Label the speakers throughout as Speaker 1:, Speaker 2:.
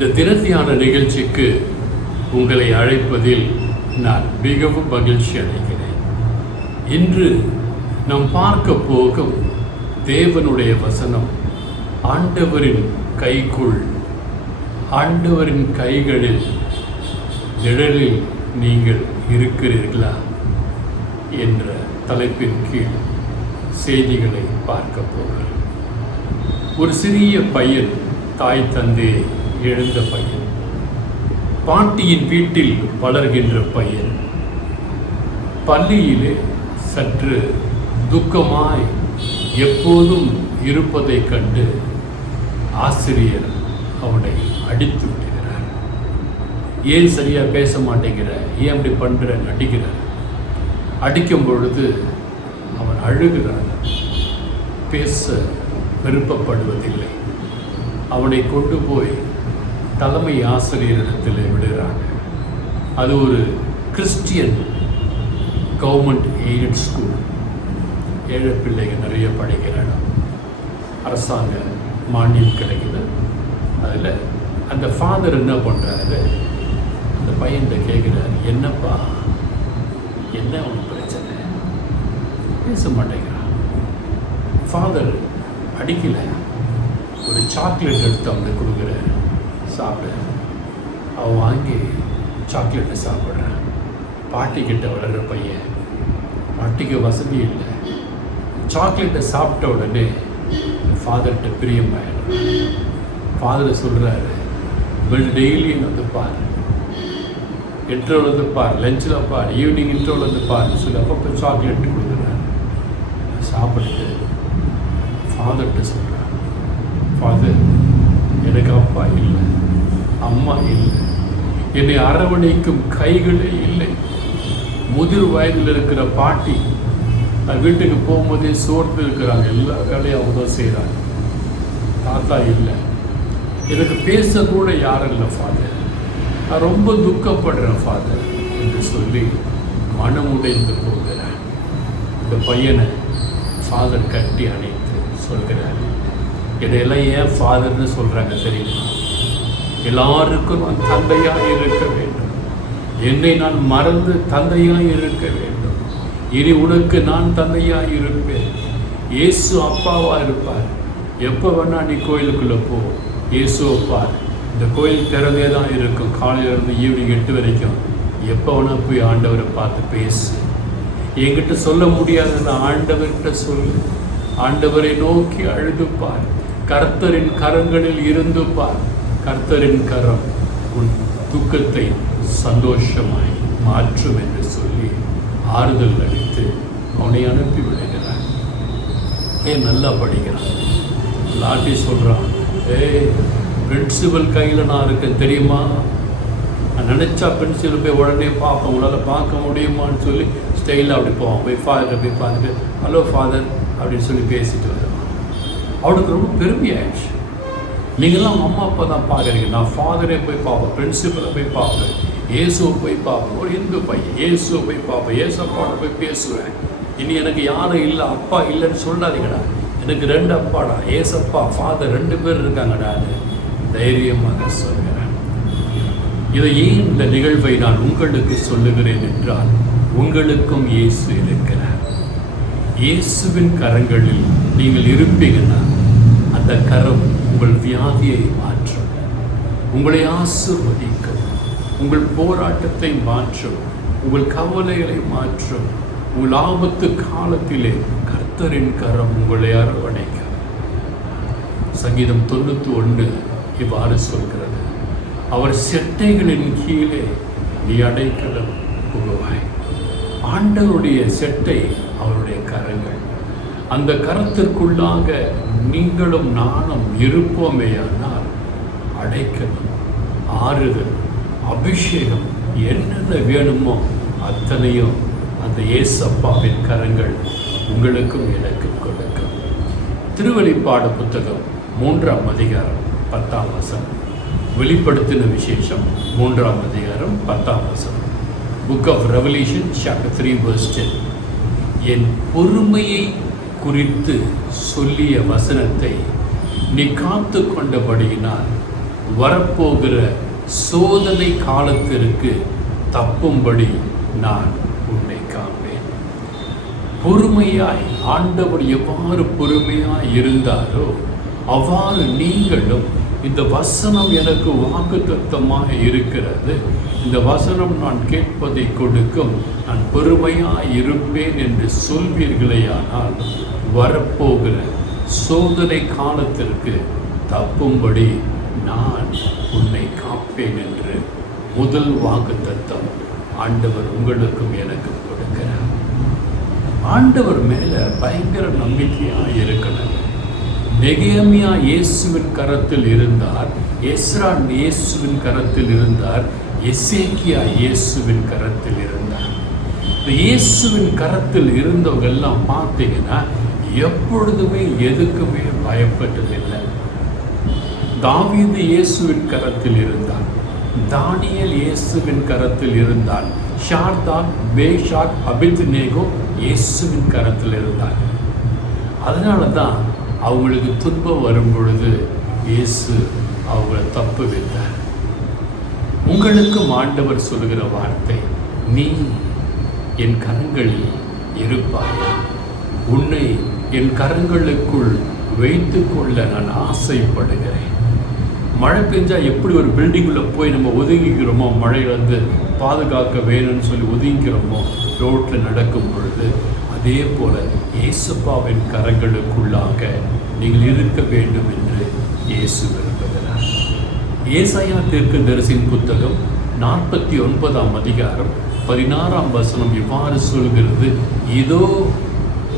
Speaker 1: இந்த தினத்தியான நிகழ்ச்சிக்கு உங்களை அழைப்பதில் நான் மிகவும் மகிழ்ச்சி அடைகிறேன். இன்று நாம் பார்க்க போகும் தேவனுடைய வசனம் ஆண்டவரின் கைக்குள் ஆண்டவரின் கைகளில் நிழலில் நீங்கள் இருக்கிறீர்களா என்ற தலைப்பின் கீழ் செய்திகளை பார்க்க போகிறேன். ஒரு சிறிய பையன் தாய் தந்தையை எழுந்த பையன். பாட்டியின் வீட்டில் வளர்கின்ற பையன். பள்ளியிலே சற்று துக்கமாய் எப்போதும் இருப்பதைக் கண்டு ஆசிரியர் அவனை அடித்து விடுகிறார். ஏன் சரியா பேச மாட்டேங்கிற ஏன் அப்படி பண்ணுற நடிக்கிற அடிக்கும் பொழுது அவன் அழுகிறான். பேச விருப்பப்படுவதில்லை. அவனை கொண்டு போய் தலைமை ஆசிரியரிடத்தில் விடுகிறாங்க. அது ஒரு கிறிஸ்டியன் கவர்மெண்ட் எய்டட் ஸ்கூல் ஏழை பிள்ளைகள் நிறைய படிக்கிற இடம் அரசாங்க மானியம் கிடைக்குது. அதில் அந்த ஃபாதர் என்ன பண்ணுறாரு அந்த பையன்கிட்ட கேட்குறாரு என்னப்பா? என்ன உனக்கு பிரச்சனை? பேச மாட்டேங்கிறான். ஃபாதர் அடிக்கலை. ஒரு சாக்லேட் எடுத்து அவனுக்கு கொடுக்குறாரு. சாப்பிட. அவன் வாங்கி சாக்லேட்டை சாப்பிட்றான் பாட்டிக்கிட்ட வளர்கிற பையன். பாட்டிக்கு வசதி இல்லை. சாக்லேட்டை சாப்பிட்ட உடனே ஃபாதர்கிட்ட பிரியமாயிடும் ஃபாதர் சொல்கிறாரு வெல் டெய்லியும் வந்து பாரு. இன்ட்ரோவில் வந்து பார். லஞ்சில் பார். ஈவினிங் இன்ட்ரோவில் வந்து பார். சொல்லி அப்பப்போ சாக்லேட் கொடுக்குறாரு. சாப்பிட்டு ஃபாதர்கிட்ட சொல்கிறேன் ஃபாதர் எனக்கு அப்பா இல்லை அம்மா இல்லை என்னை அரவணைக்கும் கைகளே இல்லை. முதிர் வயதில் இருக்கிற பாட்டி நான் வீட்டுக்கு போகும்போதே சோர்ந்து இருக்கிறாங்க. எல்லா வேலையும் அவங்க தான் செய்கிறாங்க தாத்தா இல்லை. எனக்கு பேசக்கூட யாரும் இல்லை ஃபாதர் நான் ரொம்ப துக்கப்படுறேன் ஃபாதர் என்று சொல்லி மனம் உடைந்து போகிறேன் இந்த பையனை ஃபாதர் கட்டி அணைத்து சொல்கிறார். இதையெல்லாம் ஏன் ஃபாதர்னு சொல்கிறாங்க தெரியுமா? எல்லாருக்கும் நான் தந்தையாக இருக்க வேண்டும். என்னை நான் மறந்து தந்தையாக இருக்க வேண்டும். இனி உனக்கு நான் தந்தையாக இருப்பேன். இயேசு அப்பாவாக இருப்பார். எப்போ வேணா நீ கோயிலுக்குள்ளே போ. இயேசுவை பார் இந்த கோயில் திறந்தே தான் இருக்கும். காலையிலேருந்து ஈவினிங் எட்டு வரைக்கும். எப்போ வேணா போய் ஆண்டவரை பார்த்து பேசு. என்கிட்ட சொல்ல முடியாதுன்னு ஆண்டவர்கிட்ட சொல்லு. ஆண்டவரை நோக்கி அழுது பார் கர்த்தரின் கரங்களில் இருந்து பார் கர்த்தரின் கரம் உன் துக்கத்தை சந்தோஷமாய் மாற்றும் என்று சொல்லி ஆறுதல் அளித்து அவனை அனுப்பி விடுகிறான் ஏன் நல்லா படிக்கிறான். லாட்டி சொல்கிறான் ஏய் பிரின்சிபல் கையில் நான் இருக்கேன் தெரியுமா? நான் நினச்சா பிரின்சிபல் போய் உடனே பார்ப்பேன். உங்களால் பார்க்க முடியுமான்னு சொல்லி ஸ்டைலாக அப்படி போவான். போய் ஃபாதர் போய் பார்த்துட்டு ஹலோ ஃபாதர் அப்படின்னு சொல்லி பேசிட்டு வருவான் அவனுக்கு ரொம்ப பெருமையாயிடுச்சு. நீங்களாம் அவங்க அம்மா அப்பா தான் பார்க்குறீங்க நான் ஃபாதரே போய் பார்ப்பேன் பிரின்சிபலை போய் பார்ப்பேன் இயேசுவை போய் பார்ப்பேன் ஒரு இந்து பையன் இயேசுவை போய் பார்ப்பேன் இயேசப்பாட போய் பேசுவேன். இனி எனக்கு யாரும் இல்லை அப்பா இல்லைன்னு சொல்லாதீங்கடா. எனக்கு ரெண்டு அப்பாடா ஏசப்பா ஃபாதர் ரெண்டு பேர் இருக்காங்கடான்னு தைரியமாக சொல்கிறேன் இதை ஏன் இந்த நிகழ்வை நான் உங்களுக்கு சொல்லுகிறேன் என்றால் உங்களுக்கும் இயேசு இருக்கிறார். இயேசுவின் கரங்களில் நீங்கள் இருப்பீங்கன்னா அந்த கரம் உங்கள் வியாதியை மாற்றும். உங்களை ஆசிர்வதிக்கும். உங்கள் போராட்டத்தை மாற்றும். உங்கள் கவலைகளை மாற்றும். உங்கள் ஆபத்து காலத்திலே கர்த்தரின் கரம் உங்களை அரவணைக்கும். சங்கீதம் தொண்ணூற்றி ஒன்று இவ்வாறு சொல்கிறது. அவர் செட்டைகளின் கீழே நீ அடைக்கலம் புகுவாய். ஆண்டவருடைய செட்டை அவருடைய கரங்கள். அந்த கரத்திற்குள்ளாக நீங்களும் நானும் இருப்போமேயானால் அடைக்கலம் ஆறுதல் அபிஷேகம் என்னென்ன வேணுமோ அத்தனையும் அந்த ஏசப்பாவின் கரங்கள் உங்களுக்கும் எனக்கும் கொடுக்கும். திருவெளிப்பாடு புத்தகம் மூன்றாம் அதிகாரம் பத்தாம் வசம் வெளிப்படுத்தின விசேஷம் மூன்றாம் அதிகாரம் பத்தாம் வசம் book of revolution chapter three பர்ஸ்டன் என் பொறுமையை குறித்து சொல்லிய வசனத்தை நீ காத்து கொண்டபடியினால் வரப்போகிற சோதனை காலத்திற்கு தப்பும்படி நான் உன்னை காப்பேன். பொறுமையாய் ஆண்டவர் எவ்வாறு பொறுமையாய் இருந்தாரோ அவ்வாறு நீங்களும் இந்த வசனம் எனக்கு வாக்கு தத்தமாக இருக்கிறது. இந்த வசனம் நான் கேட்பதை கொடுக்கும். நான் பெருமையாக இருப்பேன் என்று சொல்வீர்களேயானால் வரப்போகிற சோதனை காலத்திற்கு தப்பும்படி நான் உன்னை காப்பேன் என்று முதல் வாக்குத்தத்தம் ஆண்டவர் உங்களுக்கும் எனக்கும் கொடுக்கிறார். ஆண்டவர் மேலே பயங்கர நம்பிக்கையாக இருக்கணும். நெகேமியா இயேசுவின் கரத்தில் இருந்தார் எஸ்ரா இயேசுவின் கரத்தில் இருந்தார் எசேக்கியா இயேசுவின் கரத்தில் இருந்தார். இந்த இயேசுவின் கரத்தில் இருந்தவங்க எல்லாம் பார்த்தீங்கன்னா எப்பொழுதுமே எதுக்குமே பயப்பட்டதில்லை. தாவீது இயேசுவின் கரத்தில் இருந்தான் தானியல் இயேசுவின் கரத்தில் இருந்தான் ஷார்தான் பேஷாக் அபித்நேகோ இயேசுவின் கரத்தில் இருந்தார். அதனால தான் அவங்களுக்கு துன்பம் வரும் பொழுது இயேசு அவங்கள தப்பு வைத்தார். உங்களுக்கும் ஆண்டவர் சொல்கிற வார்த்தை நீ என் கரங்களில் இருப்பாய்? உன்னை என் கரங்களுக்குள் வைத்துக்கொள்ள நான் ஆசைப்படுகிறேன். மழை பெஞ்சால் எப்படி ஒரு பில்டிங்குள்ள போய் நம்ம ஒதுங்கிக்கிறோமோ மழை வந்து பாதுகாக்க வேணும்னு சொல்லி ஒதுங்கிக்கிறோமோ ரோட்டில் நடக்கும் பொழுது அதே போல இயேசுப்பாவின் கரங்களுக்குள்ளாக நீங்கள் இருக்க வேண்டும் என்று இயேசு விரும்புகிறார். ஏசாயா தெற்கு தரிசின் புத்தகம் நாற்பத்தி ஒன்பதாம் அதிகாரம் பதினாறாம் வசனம் இவ்வாறு சொல்கிறது இதோ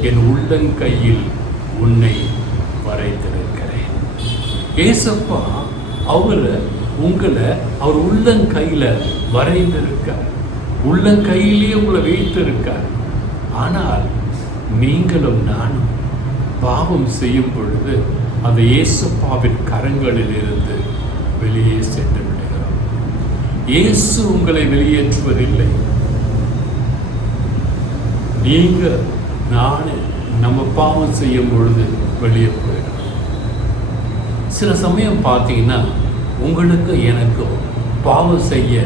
Speaker 1: என் உள்ளங்கையில் உன்னை வரைந்திருக்கிறேன் ஏசப்பா அவரை உங்களை அவர் உள்ளங்கையில் வரைந்திருக்கார். உள்ளங்கையிலேயே உங்களை வைத்திருக்கார். ஆனால் நீங்களும் நானும் பாவம் செய்யும் பொழுது அந்த இயேசுப்பாவின் கரங்களில் இருந்து வெளியே சென்று விடுகிறோம். இயேசு உங்களை வெளியேற்றுவதில்லை. நீங்க நானே நம்ம பாவம் செய்யும் பொழுது வெளியே போயிடும் சில சமயம் பார்த்தீங்கன்னா உங்களுக்கு எனக்கும் பாவம் செய்ய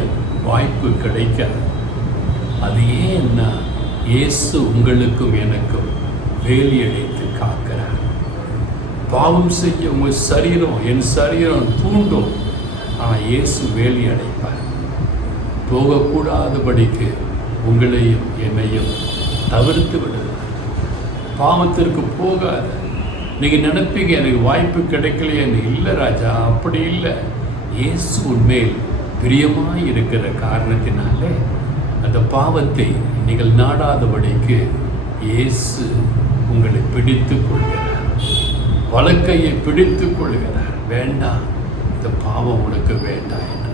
Speaker 1: வாய்ப்பு கிடைக்காது. அது ஏன்னா இயேசு உங்களுக்கும் எனக்கும் வேலியடைத்து காக்கிறார். பாவம் செய்ய உங்கள் சரீரம் என் சரீரம் தூண்டும். ஆனால் இயேசு வேலி அடைப்பார். போகக்கூடாதபடிக்கு உங்களையும் என்னையும் தவிர்த்து விடுவார் பாவத்திற்கு போகாத. நீங்கள் நினைப்பீங்க எனக்கு வாய்ப்பு கிடைக்கலையேன்னு இல்லை ராஜா அப்படி இல்லை. இயேசு உண்மையில் பிரியமாக இருக்கிற காரணத்தினாலே அந்த பாவத்தை நீங்கள் நாடாதபடிக்கு இயேசு உங்களை பிடித்து கொள்கிறார். வழக்கையை பிடித்து கொள்கிறார். வேண்டாம் இந்த பாவம் உனக்கு வேண்டாம் என்று.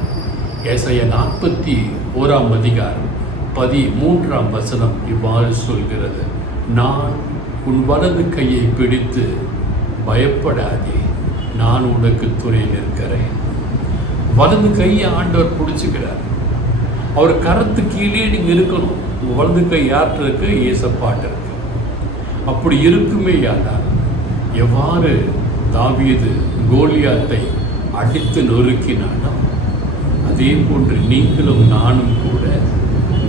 Speaker 1: ஏசைய நாற்பத்தி ஓராம் அதிகாரம் பதி மூன்றாம் வசனம் இவ்வாறு சொல்கிறது. நான் உன் வலது கையை பிடித்து பயப்படாதே நான் உனக்கு துணை நிற்கிறேன். வலது கையை ஆண்டவர் பிடிச்சுக்கிறார். அவர் கரத்து கீழே நீங்கள் இருக்கணும். வலது கை யார்கிட்ட இருக்கு ஏசப்பாட்டு இருக்கு. அப்படி இருக்குமே யாரால் எவ்வாறு தாவியது கோலியாத்தை அடித்து நொறுக்கினானோ அதே போன்று நீங்களும் நானும் கூட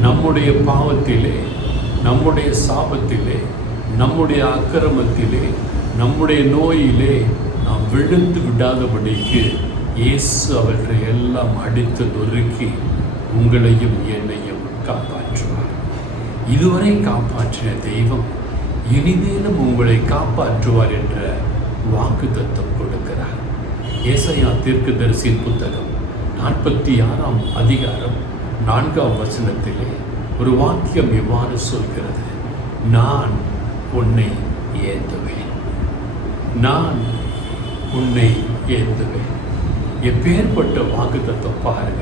Speaker 1: நம்முடைய பாவத்திலே நம்முடைய சாபத்திலே நம்முடைய அக்கிரமத்திலே நம்முடைய நோயிலே நாம் விழுந்து விடாதபடிக்கு இயேசு அவற்றை எல்லாம் அடித்து நொறுக்கி உங்களையும் என்னையும் காப்பாற்றுவார் இதுவரை காப்பாற்றின தெய்வம் இனிமேலும் உங்களை காப்பாற்றுவார் என்ற வாக்கு தத்துவம் கொடுக்கிறார். ஏசையா தீர்க்கதரிசியின் புத்தகம் நாற்பத்தி ஆறாம் அதிகாரம் நான்காம் வசனத்திலே ஒரு வாக்கியம் இவ்வாறு சொல்கிறது. நான் உன்னை ஏந்துவேன். நான் உன்னை ஏந்துவேன். எப்பேற்பட்ட வாக்கு தத்துவம் பாருங்க.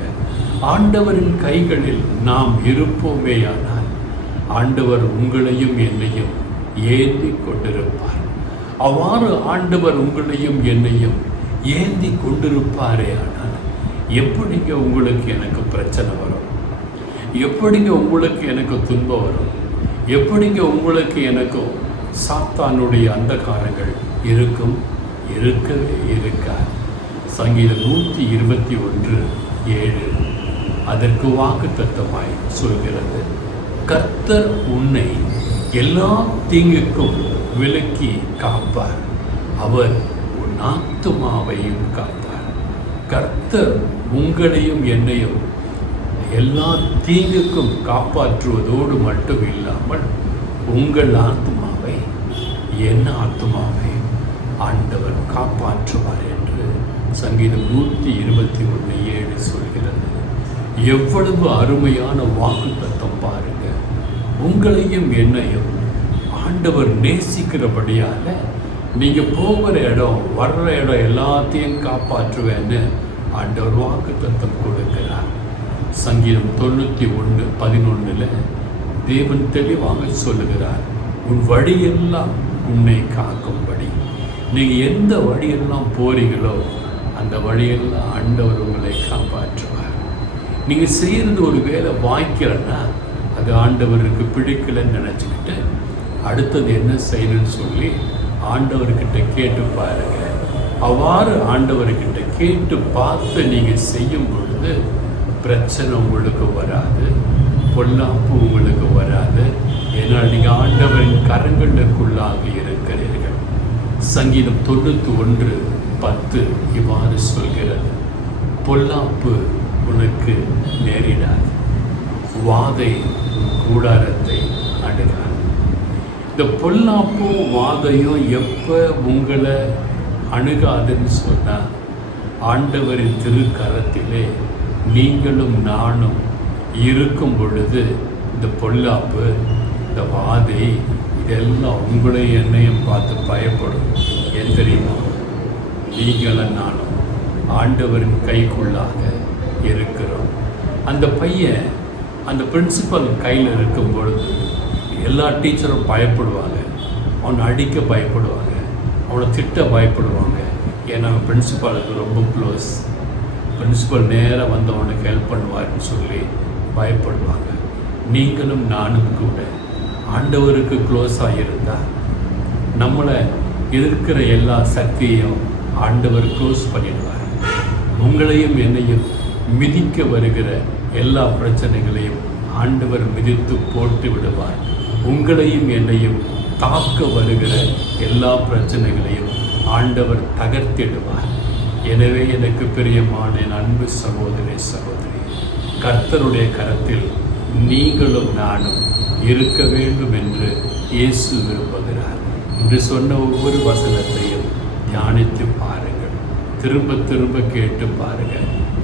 Speaker 1: ஆண்டவரின் கைகளில் நாம் இருப்போமேயான ஆண்டவர் உங்களையும் என்னையும் ஏந்தி கொண்டிருப்பார். அவ்வாறு ஆண்டவர் உங்களையும் என்னையும் ஏந்தி கொண்டிருப்பாரே ஆனால் எப்படிங்க உங்களுக்கு எனக்கு பிரச்சனை வரும்? எப்படிங்க உங்களுக்கு எனக்கு துன்பம் வரும்? எப்படிங்க உங்களுக்கு எனக்கும் சாத்தானுடைய அந்தகாரங்கள் இருக்கும்? இருக்கவே இருக்காது. சங்கீதம் நூற்றி இருபத்தி ஒன்று ஏழு. அதற்கு வாக்கு தத்தமாய் சொல்கிறது. கர்த்தர் உன்னை எல்லா தீங்குக்கும் விலக்கி காப்பார். அவர் உன் ஆத்துமாவையும் காப்பார். கர்த்தர் உங்களையும் என்னையும் எல்லா தீங்குக்கும் காப்பாற்றுவதோடு மட்டும் இல்லாமல் உங்கள் ஆத்மாவை என் ஆத்மாவை ஆண்டவர் காப்பாற்றுவார் என்று சங்கீதம் நூற்றி இருபத்தி ஒன்று ஏழு சொல்கிறது. எவ்வளவு அருமையான வாக்கு தத்தம் பாருங்க. உங்களையும் என்னையும் ஆண்டவர் நேசிக்கிறபடியால் நீங்கள் போகிற இடம் வர்ற இடம் எல்லாத்தையும் காப்பாற்றுவேன்னு ஆண்டவர் வாக்கு தத்தம் கொடுக்கிறார். சங்கீதம் தொண்ணூற்றி ஒன்று பதினொன்றில் தேவன் தெளிவாக சொல்லுகிறார் உன் வழியெல்லாம் உன்னை காக்கும்படி. நீங்கள் எந்த வழியெல்லாம் போறீங்களோ அந்த வழியெல்லாம் ஆண்டவர் உங்களை காப்பாற்றும். நீங்கள் செய்கிறது ஒரு வேலை வாய்க்கலன்னா அது ஆண்டவருக்கு பிடிக்கலன்னு நினச்சிக்கிட்டு அடுத்தது என்ன செய்யணும்னு சொல்லி ஆண்டவர்கிட்ட கேட்டு பாருங்க. அவ்வாறு ஆண்டவர்கிட்ட கேட்டு பார்த்து நீங்கள் செய்யும் பொழுது பிரச்சனை உங்களுக்கு வராது பொல்லாப்பு உங்களுக்கு வராது. ஏன்னால் நீங்கள் ஆண்டவரின் கரங்களுக்குள்ளாக இருக்கிறீர்கள். சங்கீதம் தொண்ணூற்றி ஒன்று பத்து இவ்வாறு சொல்கிறது. பொல்லாப்பு உனக்கு நேரிடாது. வாதை கூடாரத்தை அணுகாது இந்த பொல்லாப்பும் வாதையும் எப்போ உங்களை அணுகாதுன்னு சொன்னால் ஆண்டவரின் திருக்கரத்திலே நீங்களும் நானும் இருக்கும் பொழுது இந்த பொல்லாப்பு இந்த வாதை இதெல்லாம் உங்களை என்னையும் பார்த்து பயப்படும். என் தெரியுமா? நீங்களும் நானும் ஆண்டவரின் கைக்குள்ளாக இருக்கிறோம். அந்த பையன் அந்த பிரின்சிபல் கையில் இருக்கும் பொழுது எல்லா டீச்சரும் பயப்படுவாங்க. அவனை அடிக்க பயப்படுவாங்க. அவனை திட்ட பயப்படுவாங்க. ஏன்னா பிரின்சிபாலுக்கு ரொம்ப க்ளோஸ் பிரின்சிபல் நேராக வந்து அவனுக்கு ஹெல்ப் பண்ணுவார்னு சொல்லி பயப்படுவாங்க. நீங்களும் நானும் கூட. ஆண்டவருக்கு க்ளோஸாக இருந்தால் நம்மளை எதிர்க்கிற எல்லா சக்தியையும் ஆண்டவர் க்ளோஸ் பண்ணிடுவார். உங்களையும் என்னையும் மிதிக்க வருகிற எல்லா பிரச்சனைகளையும் ஆண்டவர் மிதித்து போட்டு விடுவார். உங்களையும் என்னையும் தாக்க வருகிற எல்லா பிரச்சனைகளையும் ஆண்டவர் தகர்த்திடுவார். எனவே எனக்கு பிரியமான என் அன்பு சகோதரி சகோதரி கர்த்தருடைய கரத்தில் நீங்களும் நானும் இருக்க வேண்டும் என்று இயேசு விரும்புகிறார். என்று சொன்ன ஒவ்வொரு வசனத்தையும் தியானித்து பாருங்கள். திரும்ப திரும்ப கேட்டு பாருங்கள்.